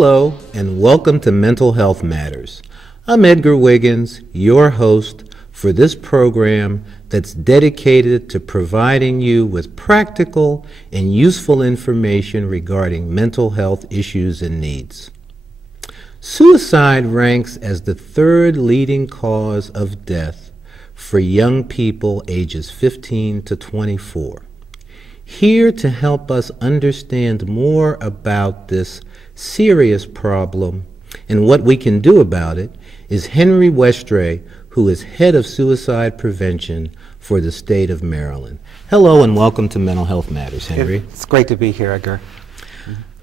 Hello, and welcome to Mental Health Matters. I'm Edgar Wiggins, your host for this program that's dedicated to providing you with practical and useful information regarding mental health issues and needs. Suicide ranks as the third leading cause of death for young people ages 15 to 24. Here to help us understand more about this serious problem and what we can do about it is Henry Westray, who is head of suicide prevention for the state of Maryland. Hello and welcome to Mental Health Matters, Henry. It's great to be here, Edgar.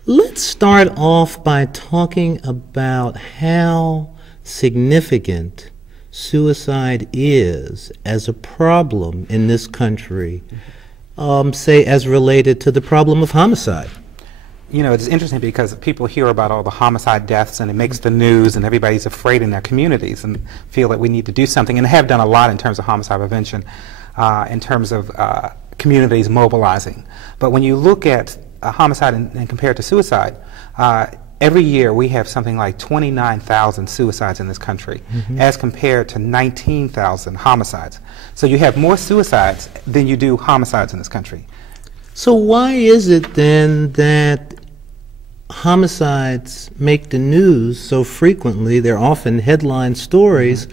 Let's start off by talking about how significant suicide is as a problem in this country, say as related to the problem of homicide. You know, it's interesting because people hear about all the homicide deaths and it makes the news and everybody's afraid in their communities and feel that we need to do something, and have done a lot in terms of homicide prevention, in terms of communities mobilizing. But when you look at homicide and compare it to suicide, every year we have something like 29,000 suicides in this country, as compared to 19,000 homicides. So you have more suicides than you do homicides in this country. So why is it then that homicides make the news so frequently? They're often headline stories,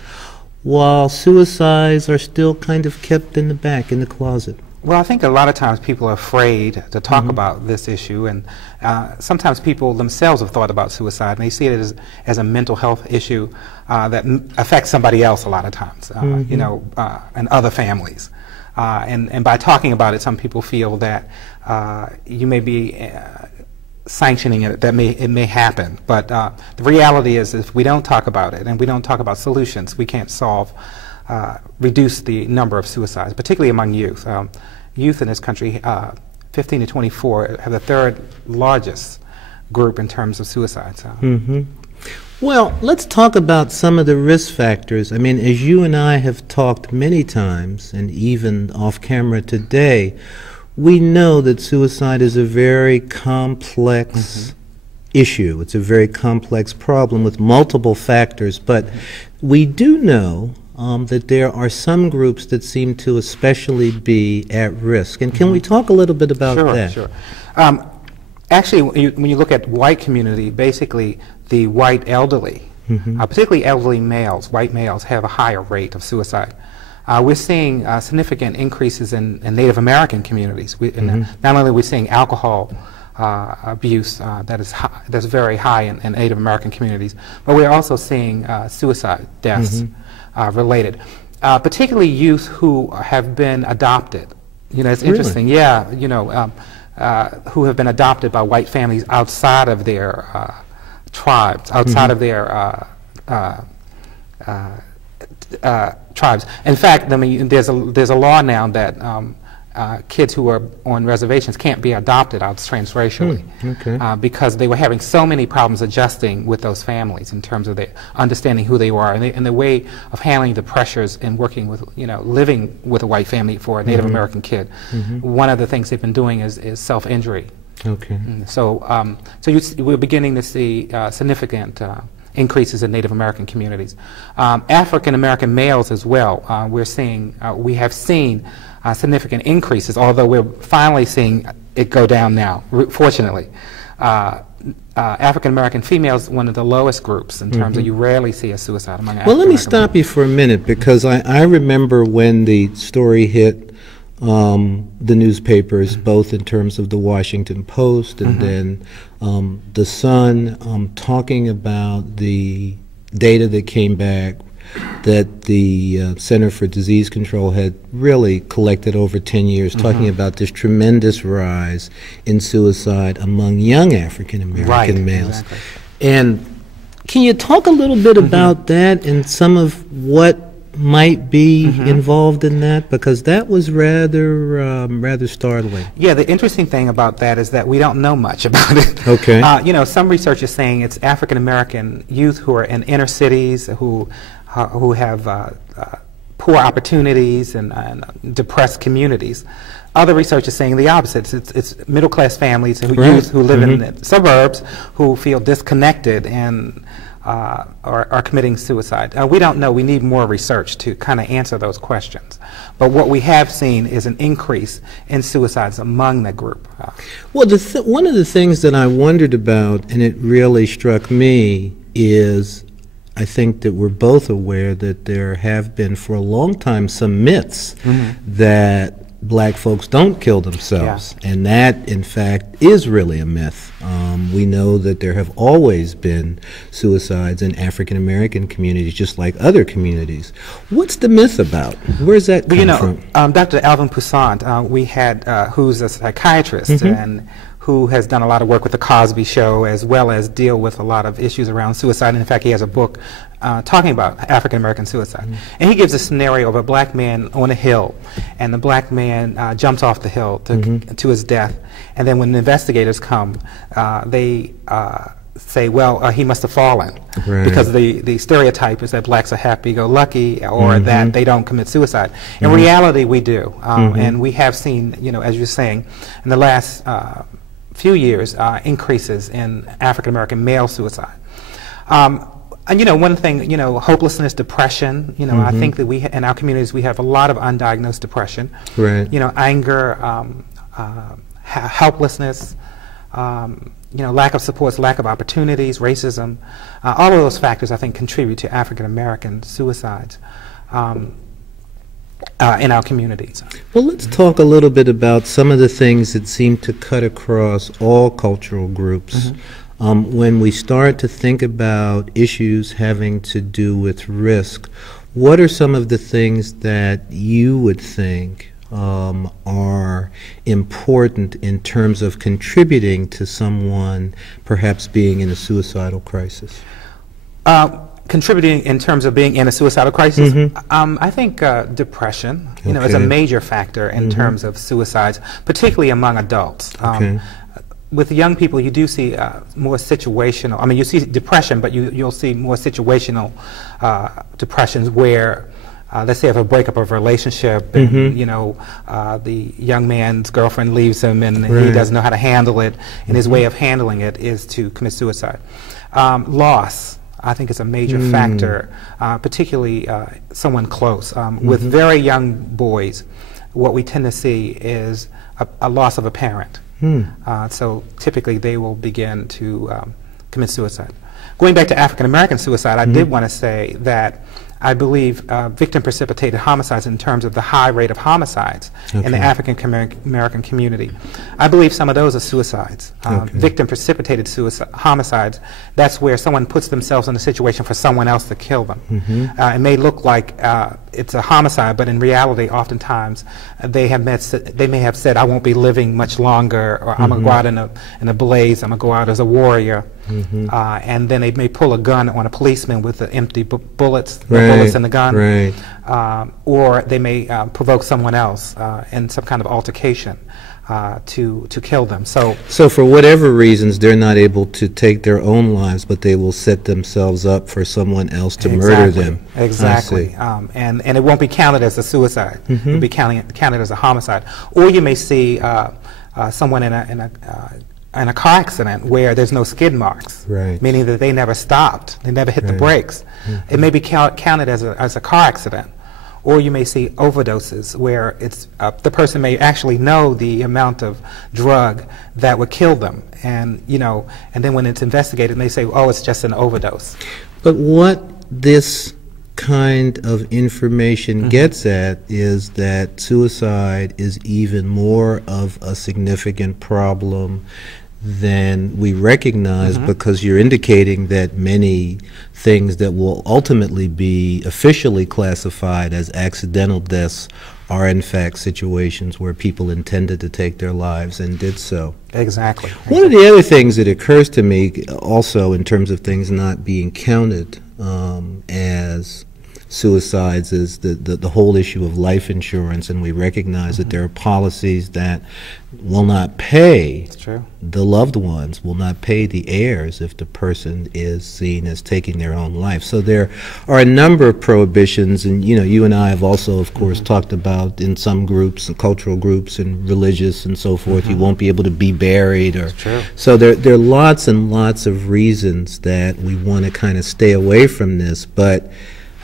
while suicides are still kind of kept in the back, in the closet. Well, I think a lot of times people are afraid to talk about this issue, and sometimes people themselves have thought about suicide, and they see it as a mental health issue that affects somebody else a lot of times, you know, and other families. And by talking about it, some people feel that you may be sanctioning it, that it may happen. But the reality is, if we don't talk about it and we don't talk about solutions, we can't reduce the number of suicides, particularly among youth. Youth in this country, 15 to 24, have the third largest group in terms of suicides. Well, let's talk about some of the risk factors. I mean, as you and I have talked many times, and even off camera today, we know that suicide is a very complex issue. It's a very complex problem with multiple factors, but we do know that there are some groups that seem to especially be at risk. And can we talk a little bit about that? Sure. Actually, when you look at white community, basically the white elderly, particularly elderly males, white males, have a higher rate of suicide. We're seeing significant increases in Native American communities. Not only are we seeing alcohol abuse that's very high in Native American communities, but we're also seeing suicide deaths related, particularly youth who have been adopted. You know, it's interesting. Yeah, you know, who have been adopted by white families outside of their tribes, outside of their tribes. In fact, I mean, there's a law now that kids who are on reservations can't be adopted out transracially, because they were having so many problems adjusting with those families in terms of their understanding who they were and the way of handling the pressures and working with, you know, living with a white family for a Native American kid. One of the things they've been doing is self-injury. So, we're beginning to see significant increases in Native American communities. African American males as well. We have seen significant increases, although we're finally seeing it go down now, fortunately. African American females, one of the lowest groups in terms of, you rarely see a suicide among African American. Well, let me stop you for a minute, because I remember when the story hit the newspapers, both in terms of the Washington Post and then the Sun, talking about the data that came back that the Center for Disease Control had really collected over 10 years, talking about this tremendous rise in suicide among young African American males. And can you talk a little bit about that and some of what might be involved in that, because that was rather startling. Yeah, the interesting thing about that is that we don't know much about it. You know, some research is saying it's African American youth who are in inner cities who have poor opportunities and depressed communities. Other research is saying the opposite. It's middle-class families and youth who live in the suburbs who feel disconnected and are committing suicide. We don't know. We need more research to kind of answer those questions. But what we have seen is an increase in suicides among that group. Well, one of the things that I wondered about, and it really struck me, is I think that we're both aware that there have been for a long time some myths that black folks don't kill themselves, and that in fact is really a myth. We know that there have always been suicides in African American communities just like other communities. What's the myth about? Where's that come from? Dr. Alvin Poussant, we had who's a psychiatrist and who has done a lot of work with the Cosby Show, as well as deal with a lot of issues around suicide. And in fact, he has a book talking about African American suicide. And he gives a scenario of a black man on a hill, and the black man jumps off the hill to his death. And then when the investigators come, they say, well, he must have fallen, because the stereotype is that blacks are happy-go-lucky, or that they don't commit suicide. In reality, we do, and we have seen, as you're saying, in the last few years, increases in African-American male suicide. And one thing, hopelessness, depression, I think that in our communities we have a lot of undiagnosed depression. Anger, helplessness, lack of supports, lack of opportunities, racism, all of those factors I think contribute to African-American suicides in our communities. Well, let's talk a little bit about some of the things that seem to cut across all cultural groups. When we start to think about issues having to do with risk, what are some of the things that you would think are important in terms of contributing to someone perhaps being in a suicidal crisis? Contributing in terms of being in a suicidal crisis, I think depression, is a major factor in terms of suicides, particularly among adults. With young people, you do see more situational. I mean, you see depression, but you'll see more situational depressions where, let's say, if a breakup of a relationship, and the young man's girlfriend leaves him, and he doesn't know how to handle it, and his way of handling it is to commit suicide. Loss, I think, is a major factor, particularly someone close. With very young boys, what we tend to see is a loss of a parent. So typically they will begin to commit suicide. Going back to African American suicide, I did want to say that I believe victim-precipitated homicides, in terms of the high rate of homicides in the African American community, I believe some of those are suicides. Victim-precipitated homicides, that's where someone puts themselves in a situation for someone else to kill them. It may look like it's a homicide, but in reality, oftentimes, they may have said, I won't be living much longer, or I'm going to go out in a blaze, I'm going to go out as a warrior. And then they may pull a gun on a policeman with the empty bullets in the gun, or they may provoke someone else in some kind of altercation to kill them. So for whatever reasons, they're not able to take their own lives, but they will set themselves up for someone else to murder them. Exactly. And it won't be counted as a suicide. It will be counted as a homicide. Or you may see someone in a car accident where there's no skid marks, meaning that they never stopped, they never hit the brakes. It may be counted as a car accident. Or you may see overdoses where it's the person may actually know the amount of drug that would kill them, and and then when it's investigated, they say, oh, it's just an overdose. But what this kind of information gets at is that suicide is even more of a significant problem than we recognize, because you're indicating that many things that will ultimately be officially classified as accidental deaths are in fact situations where people intended to take their lives and did so. Exactly. One of the other things that occurs to me also in terms of things not being counted as suicides is the whole issue of life insurance, and we recognize that there are policies that will not pay the loved ones, will not pay the heirs if the person is seen as taking their own life. So there are a number of prohibitions, and you and I have also, of course, talked about in some groups, and cultural groups and religious and so forth, you won't be able to be buried. So there are lots and lots of reasons that we want to kind of stay away from this, but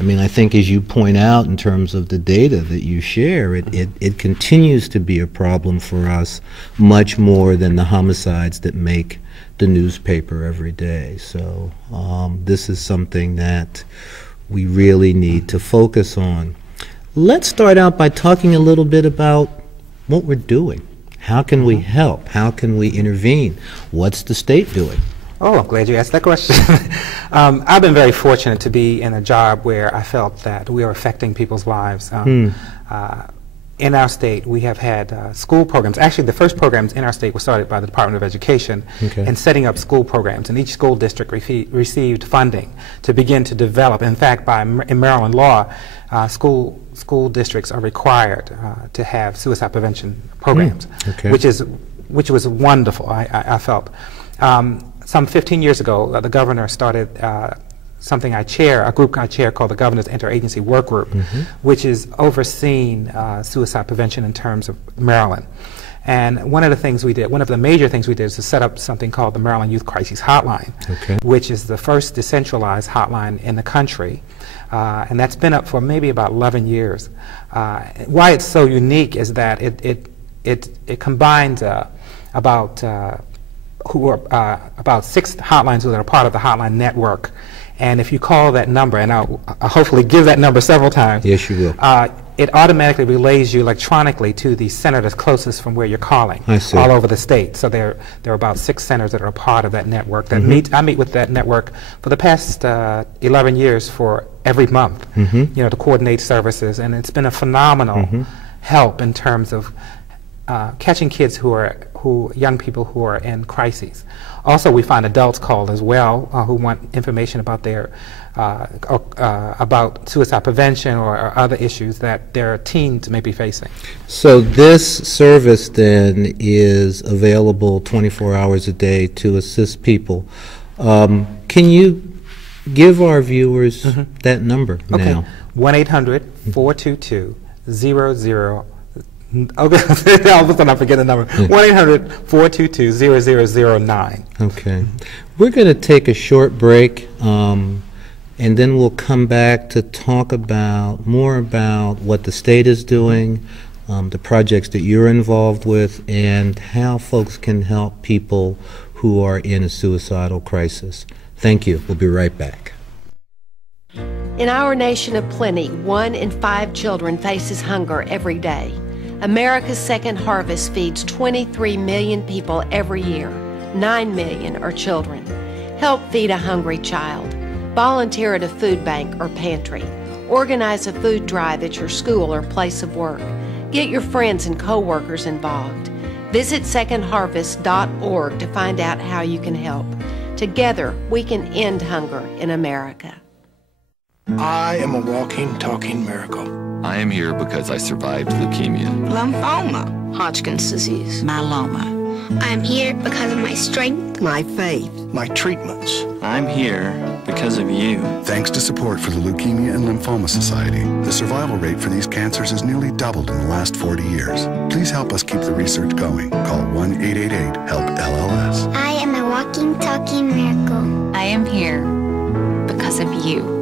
I mean, I think as you point out in terms of the data that you share, it continues to be a problem for us much more than the homicides that make the newspaper every day. So this is something that we really need to focus on. Let's start out by talking a little bit about what we're doing. How can we help? How can we intervene? What's the state doing? Oh, I'm glad you asked that question. I've been very fortunate to be in a job where I felt that we are affecting people's lives. In our state, we have had school programs. Actually, the first programs in our state were started by the Department of Education in setting up school programs, and each school district received funding to begin to develop. In fact, in Maryland law, school districts are required to have suicide prevention programs, which was wonderful, I felt. Some 15 years ago, the governor started something I chair, a group I chair called the Governor's Interagency Work Group, which is overseeing suicide prevention in terms of Maryland. And one of the major things we did is to set up something called the Maryland Youth Crises Hotline, which is the first decentralized hotline in the country. And that's been up for maybe about 11 years. Why it's so unique is that it combines about 6 hotlines that are part of the hotline network. And if you call that number, and I'll hopefully give that number several times. Yes, you will. It automatically relays you electronically to the center that's closest from where you're calling. I see. All over the state. So there are about 6 centers that are a part of that network. That I meet with that network for the past 11 years for every month, to coordinate services. And it's been a phenomenal help in terms of catching kids young people who are in crises. Also, we find adults called as well who want information about about suicide prevention or other issues that their teens may be facing. So this service then is available 24 hours a day to assist people. Can you give our viewers that number now? 1-800-422-00. Okay, all of a sudden I forget the number. 1-800-422-0009. Okay. We're going to take a short break, and then we'll come back to talk more about what the state is doing, the projects that you're involved with, and how folks can help people who are in a suicidal crisis. Thank you. We'll be right back. In our nation of plenty, 1 in 5 children faces hunger every day. America's Second Harvest feeds 23 million people every year. 9 million are children. Help feed a hungry child. Volunteer at a food bank or pantry. Organize a food drive at your school or place of work. Get your friends and co-workers involved. Visit secondharvest.org to find out how you can help. Together, we can end hunger in America. I am a walking, talking miracle. I am here because I survived leukemia, lymphoma, Hodgkin's disease, myeloma. I'm here because of my strength, my faith, my treatments. I'm here because of you. Thanks to support for the Leukemia and Lymphoma Society, the survival rate for these cancers has nearly doubled in the last 40 years. Please help us keep the research going. Call 1-888-HELP-LLS. I am a walking, talking miracle. I am here because of you.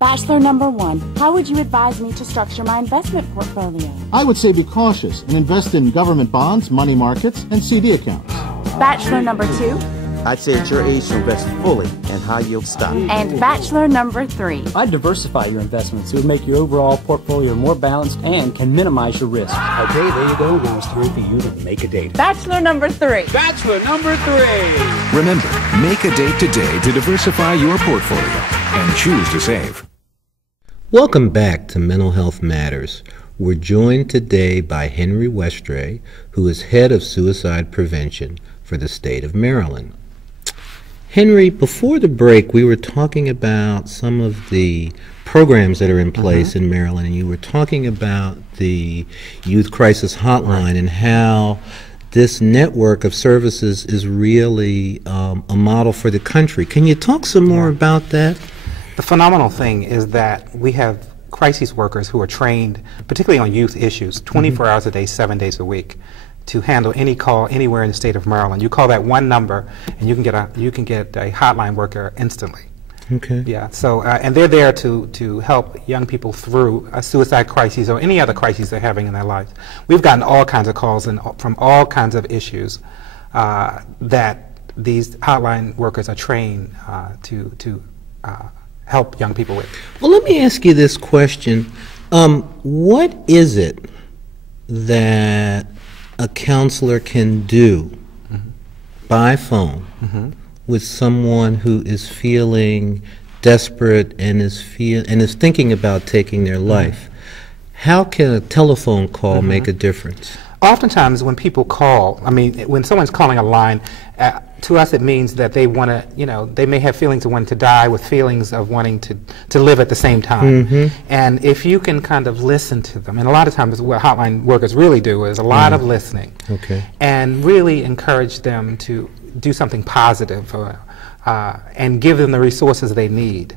Bachelor number 1, how would you advise me to structure my investment portfolio? I would say be cautious and invest in government bonds, money markets, and CD accounts. Bachelor number 2, I'd say at your age to invest fully in high-yield stock. And bachelor number 3, I'd diversify your investments. It would make your overall portfolio more balanced and can minimize your risk. Okay, there you go. Now it's time for you to make a date. Bachelor number 3. Bachelor number 3. Remember, make a date today to diversify your portfolio and choose to save. Welcome back to Mental Health Matters. We're joined today by Henry Westray, who is head of suicide prevention for the state of Maryland. Henry, before the break, we were talking about some of the programs that are in place in Maryland, and you were talking about the Youth Crisis Hotline and how this network of services is really a model for the country. Can you talk some more about that? The phenomenal thing is that we have crisis workers who are trained, particularly on youth issues, 24 hours a day, 7 days a week, to handle any call anywhere in the state of Maryland. You call that one number, and you can get a hotline worker instantly. Okay. Yeah. So, and they're there to help young people through a suicide crisis or any other crises they're having in their lives. We've gotten all kinds of calls from all kinds of issues that these hotline workers are trained to help young people with. Well, let me ask you this question. What is it that a counselor can do by phone with someone who is feeling desperate and is thinking about taking their life? How can a telephone call make a difference? Oftentimes when people call, I mean, when someone's calling a line, to us it means that they want to, you know, they may have feelings of wanting to die with feelings of wanting to live at the same time. And if you can kind of listen to them, and a lot of times what hotline workers really do is a lot of listening, and really encourage them to do something positive and give them the resources they need.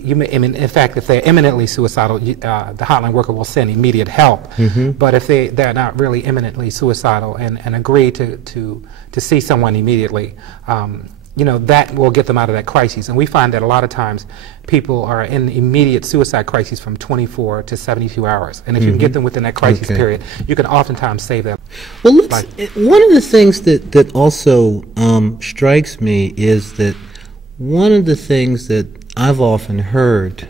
You may, I mean, in fact, if they're imminently suicidal, the hotline worker will send immediate help. But if they're not really imminently suicidal and agree to see someone immediately, you know, that will get them out of that crisis. And we find that a lot of times people are in immediate suicide crises from 24 to 72 hours. And if you can get them within that crisis period, you can oftentimes save them. Well, one of the things that also strikes me is that one of the things that I've often heard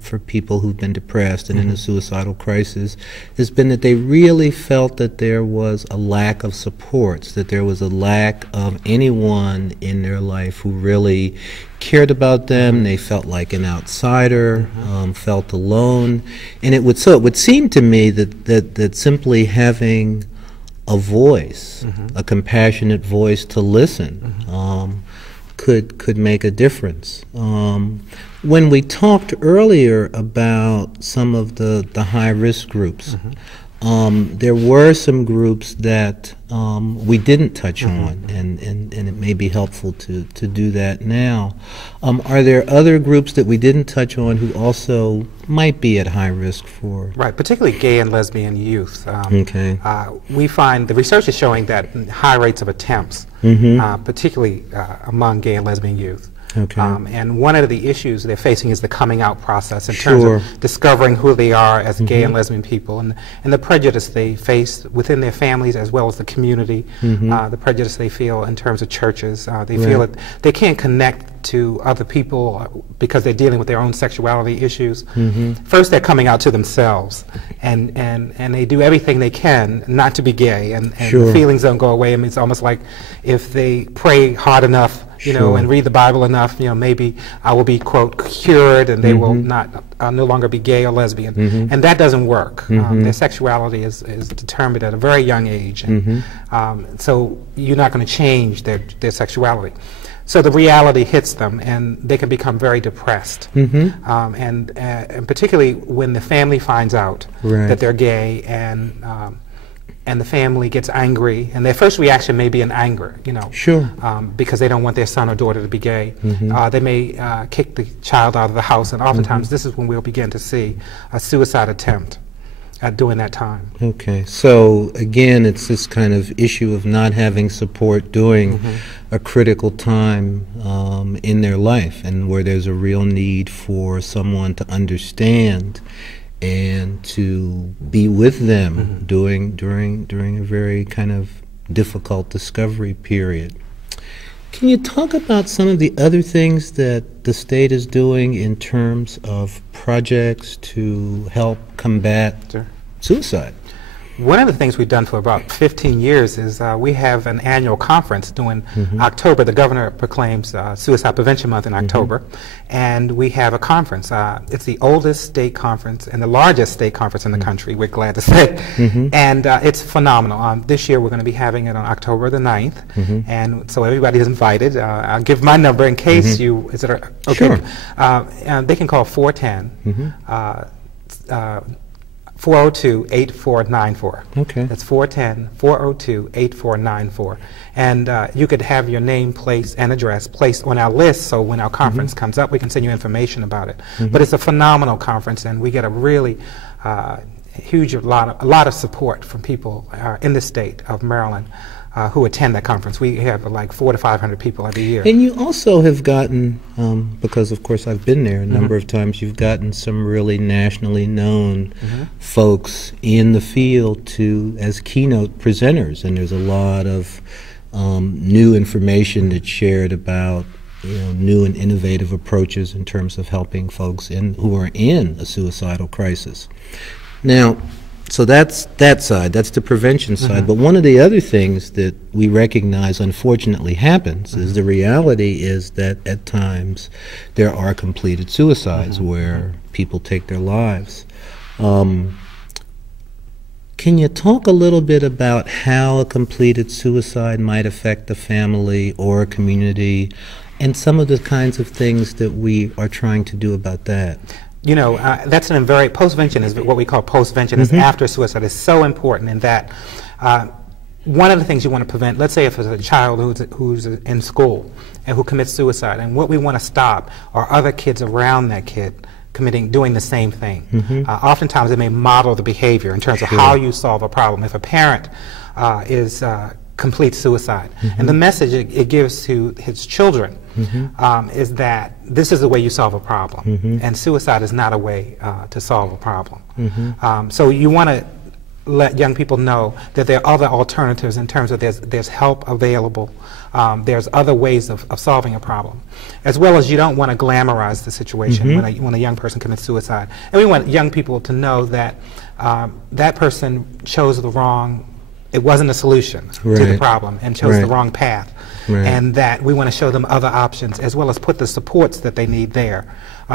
for people who've been depressed and in a suicidal crisis has been that they really felt that there was a lack of supports, that there was a lack of anyone in their life who really cared about them. They felt like an outsider, felt alone, and it would seem to me that simply having a voice, a compassionate voice to listen, could make a difference. When we talked earlier about some of the high-risk groups, there were some groups that we didn't touch on, and it may be helpful to do that now. Are there other groups that we didn't touch on who also might be at high risk for? Right, particularly gay and lesbian youth. We find the research is showing that high rates of attempts, particularly among gay and lesbian youth. And one of the issues they're facing is the coming out process in terms of discovering who they are as gay and lesbian people, and the prejudice they face within their families as well as the community, the prejudice they feel in terms of churches. They feel that they can't connect to other people because they're dealing with their own sexuality issues. First, they're coming out to themselves, and they do everything they can not to be gay, and the feelings don't go away. I mean, it's almost like if they pray hard enough, you know, and read the Bible enough, you know, maybe I will be, quote, cured, and they will not no longer be gay or lesbian. And that doesn't work. Their sexuality is determined at a very young age, and so you're not going to change their sexuality. So the reality hits them, and they can become very depressed. And particularly when the family finds out that they're gay, and the family gets angry, and their first reaction may be an anger, you know, because they don't want their son or daughter to be gay. They may kick the child out of the house, and oftentimes this is when we'll begin to see a suicide attempt during that time. Okay, so again, it's this kind of issue of not having support during a critical time in their life, and where there's a real need for someone to understand and to be with them during a very kind of difficult discovery period. Can you talk about some of the other things that the state is doing in terms of projects to help combat suicide? One of the things we've done for about 15 years is we have an annual conference during October. The governor proclaims Suicide Prevention Month in October, and we have a conference. It's the oldest state conference and the largest state conference in the country, we're glad to say, and it's phenomenal. This year we're going to be having it on October the 9th, and so everybody is invited. I'll give my number in case you, is it okay? Sure. They can call 410 402-8494. Okay. That's 410-402-8494. And you could have your name, place, and address placed on our list, so when our conference comes up, we can send you information about it. But it's a phenomenal conference, and we get a really a lot of support from people in the state of Maryland who attend that conference. We have like 400 to 500 people every year. And you also have gotten, because of course I've been there a number of times, you've gotten some really nationally known folks in the field as keynote presenters, and there's a lot of new information that's shared about new and innovative approaches in terms of helping folks who are in a suicidal crisis. Now, so that's that side, that's the prevention side. But one of the other things that we recognize unfortunately happens is the reality is that at times there are completed suicides where people take their lives. Can you talk a little bit about how a completed suicide might affect the family or a community and some of the kinds of things that we are trying to do about that? That's postvention is what we call postvention is after suicide. Is so important in that one of the things you want to prevent, let's say if it's a child who's in school and who commits suicide, and what we want to stop are other kids around that kid doing the same thing. Oftentimes they may model the behavior in terms of how you solve a problem. If a parent is complete suicide, and the message it gives to his children is that this is the way you solve a problem, and suicide is not a way to solve a problem. So you want to let young people know that there are other alternatives in terms of there's help available, there's other ways of solving a problem, as well as you don't want to glamorize the situation when a young person commits suicide. And we want young people to know that that person chose the wrong, it wasn't a solution to the problem and chose the wrong path, and that we want to show them other options as well as put the supports that they need there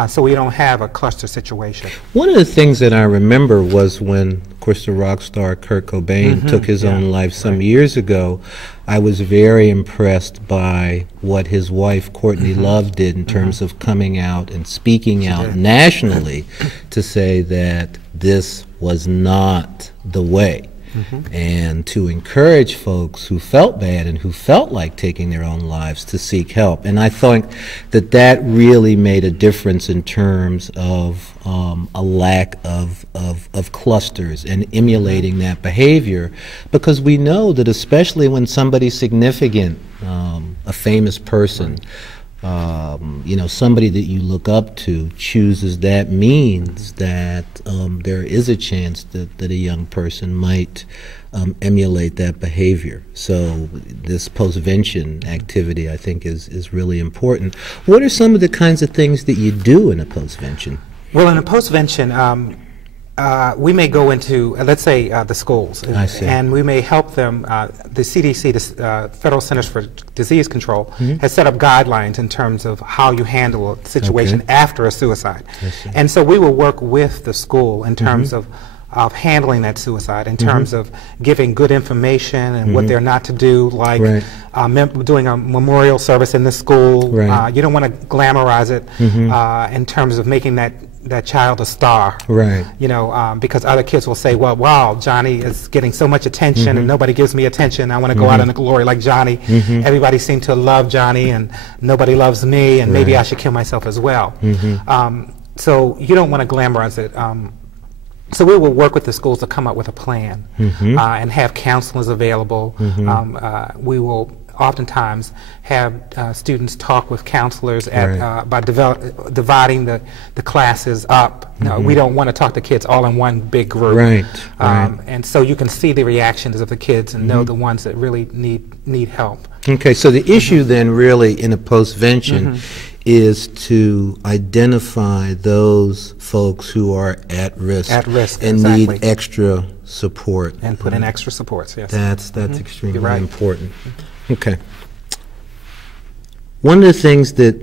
so we don't have a cluster situation. One of the things that I remember was when, of course, the rock star Kurt Cobain took his own life some years ago. I was very impressed by what his wife, Courtney Love, did in terms of coming out and speaking out nationally to say that this was not the way. And to encourage folks who felt bad and who felt like taking their own lives to seek help. And I think that that really made a difference in terms of a lack of clusters and emulating that behavior, because we know that especially when somebody significant, a famous person, somebody that you look up to chooses, that means that there is a chance that a young person might emulate that behavior. So this postvention activity, I think, is really important. What are some of the kinds of things that you do in a postvention? Well, in a postvention, we may go into, let's say, the schools, and we may help them. The CDC, the Federal Centers for Disease Control, has set up guidelines in terms of how you handle a situation after a suicide. And so we will work with the school in terms of handling that suicide, in terms of giving good information and what they're not to do, like doing a memorial service in the school. You don't want to glamorize it in terms of making that child a star, because other kids will say, well, wow, Johnny is getting so much attention and nobody gives me attention. I want to go out in the glory like Johnny. Everybody seems to love Johnny and nobody loves me, and maybe I should kill myself as well. So you don't want to glamorize it. So we will work with the schools to come up with a plan and have counselors available. We will oftentimes have students talk with counselors by dividing the classes up. We don't want to talk to kids all in one big group. And so you can see the reactions of the kids and know the ones that really need help. Okay, so the issue then really in a postvention is to identify those folks who are at risk and need extra support. And put in extra supports, yes. That's extremely You're right. important. Okay. One of the things that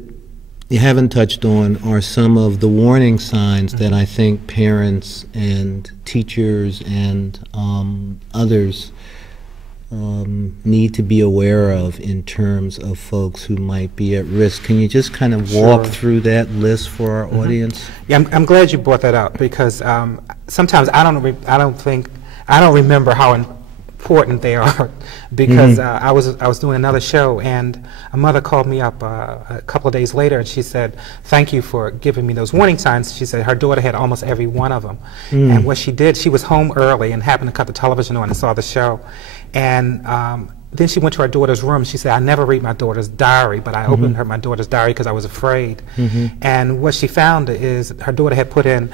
you haven't touched on are some of the warning signs that I think parents and teachers and others need to be aware of in terms of folks who might be at risk. Can you just kind of walk through that list for our audience? Yeah, I'm glad you brought that up, because sometimes I don't remember how important they are, because I was doing another show, and a mother called me up a couple of days later, and she said, "Thank you for giving me those warning signs." She said her daughter had almost every one of them, and what she did, she was home early and happened to cut the television on and saw the show, and then she went to her daughter's room. She said, "I never read my daughter's diary, but I opened my daughter's diary because I was afraid." And what she found is her daughter had put in,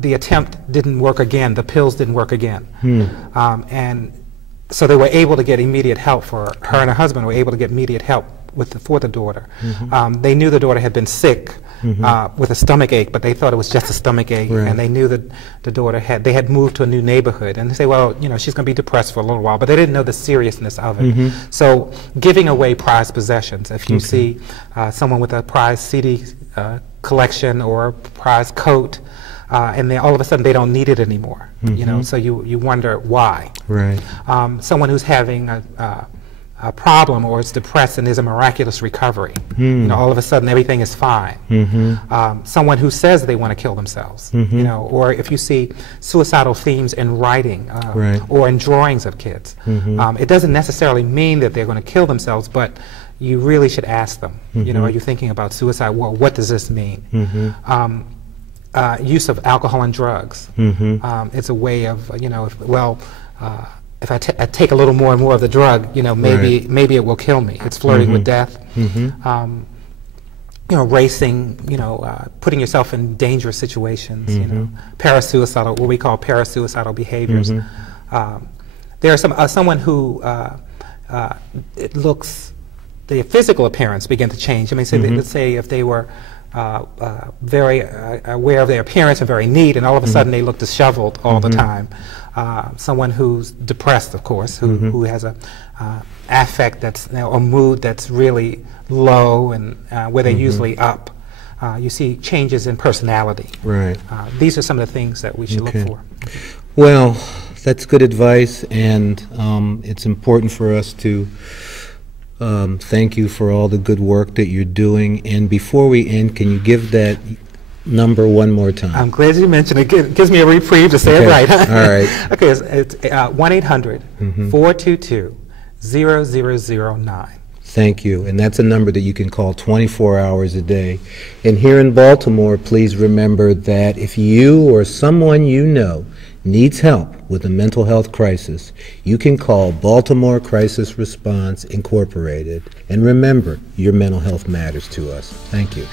the attempt didn't work again, the pills didn't work again. And so they were able to get immediate help for her, and her husband were able to get immediate help for the daughter. They knew the daughter had been sick with a stomach ache, but they thought it was just a stomach ache, and they knew that the daughter they had moved to a new neighborhood, and they say, well, you know, she's going to be depressed for a little while, but they didn't know the seriousness of it. So giving away prized possessions, if you see someone with a prized CD collection or a prized coat, and then all of a sudden they don't need it anymore, you know, so you wonder why. Someone who's having a problem or is depressed and there's a miraculous recovery, you know, all of a sudden everything is fine. Someone who says they want to kill themselves, you know, or if you see suicidal themes in writing or in drawings of kids, it doesn't necessarily mean that they're going to kill themselves, but you really should ask them, you know, are you thinking about suicide? Well, what does this mean? Use of alcohol and drugs. It's a way of, you know, if I take a little more and more of the drug, you know, maybe it will kill me. It's flirting with death. You know, racing, you know, putting yourself in dangerous situations, you know, parasuicidal, what we call parasuicidal behaviors. There are someone who it looks, the physical appearance begin to change. I mean, say let's say if they were very aware of their appearance and very neat, and all of a sudden they look disheveled all the time. Someone who's depressed, of course, who has a affect that's, you know, a mood that's really low and where they're usually up. You see changes in personality. These are some of the things that we should look for. Well, that's good advice, and it's important for us to thank you for all the good work that you're doing. And before we end, can you give that number one more time? I'm glad you mentioned it. It gives me a reprieve to say it right. All right. Okay, it's 1-800-422-0009. Thank you. And that's a number that you can call 24 hours a day. And here in Baltimore, please remember that if you or someone you know needs help with a mental health crisis, you can call Baltimore Crisis Response Incorporated. And remember, your mental health matters to us. Thank you.